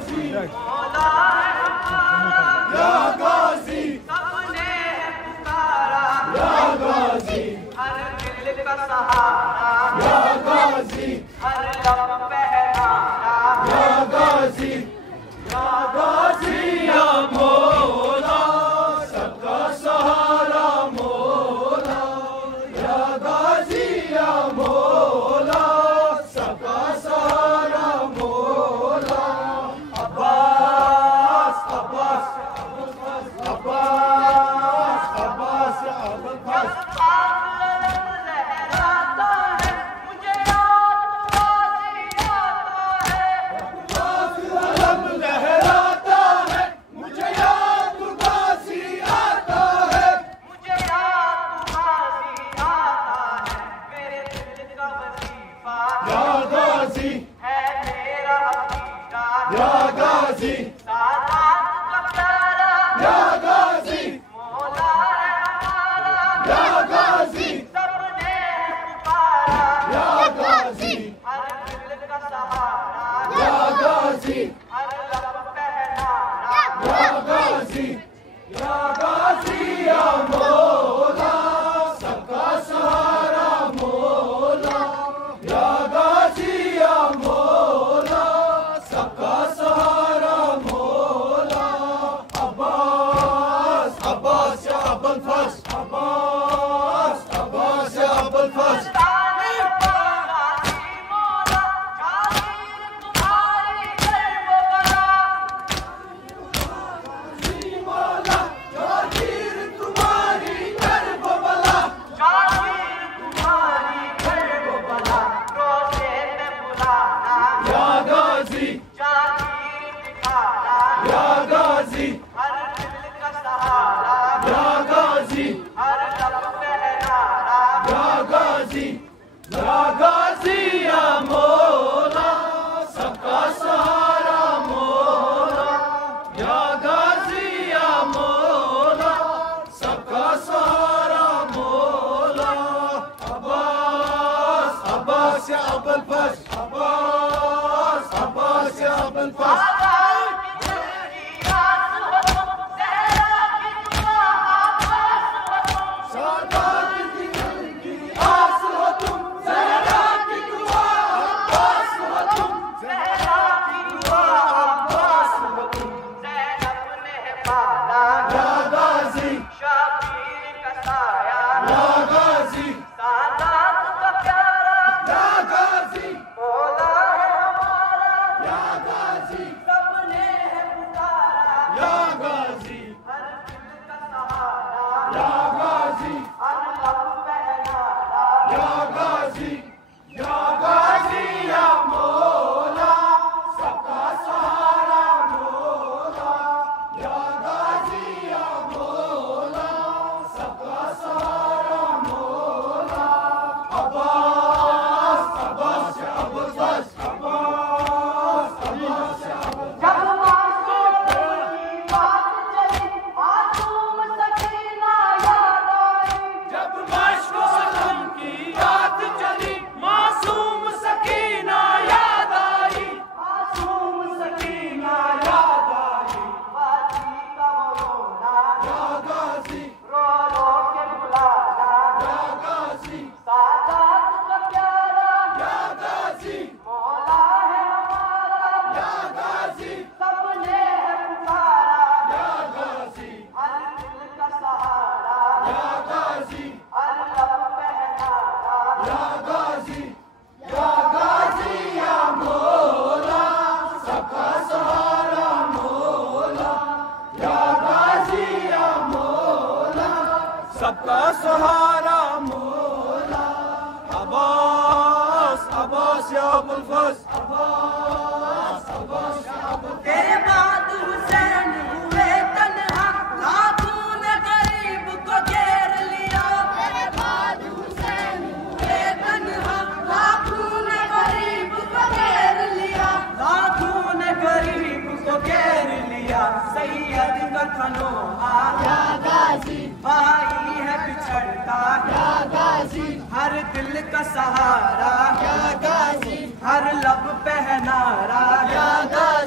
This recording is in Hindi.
गाजी मौला है हमारा या गाजी सबने पुकारा या गाजी हर दिल का सहारा या गाजी हर लब पहनारा या गाजी या मौला सबका सहारा मौला या गाजी या मौला सबका सहारा मौला अब्बास अब्बास अब्बास अब्बास अब्बास लहराता है मुझे याद गाजी आता है अलम लहराता है मुझे याद गाजी आता है मुझे याद गाजी आता है मेरे दिल का वजीफा या गाजी है मेरा अकीदा या गाजी सादात का प्यारा या गाजी मौला है हमारा या गाजी सबने पुकारा या गाजी हर दिल का सहारा या गाजी हर लब पहनारा या गाजी या मौला सबका सहारा मौला या गाजी या मौला सबका सहारा मौला अब्बास अब्बास या अब्बुल फज़्ल अब्बास अब्बास या अब्बुल फज़्ल या गाजी या मौला सबका सहारा मौला या गाजी या मौला सबका सहारा मौला अब्बास अब्बास या अब्बुल फज़्ल अब्बास अब्बास या अब्बुल फज़्ल सबका सहारा मौला अब्बास अब्बास या अब्बुल फज़्ल अब्बास अब्बास या अब्बुल फज़्ल तेरे बाद हुसैन हुए तन्हा लाखों ने गरीब को घेर लिया तेरे बाद हुसैन हुए तन्हा लाखों ने गरीब को घेर लिया लाखों ने गरीब को घेर लिया सैयद का खनोहा या गाजी भाई है बिछड़ता या गाजी हर दिल का सहारा या गाजी हर लब पहनारा या गाजी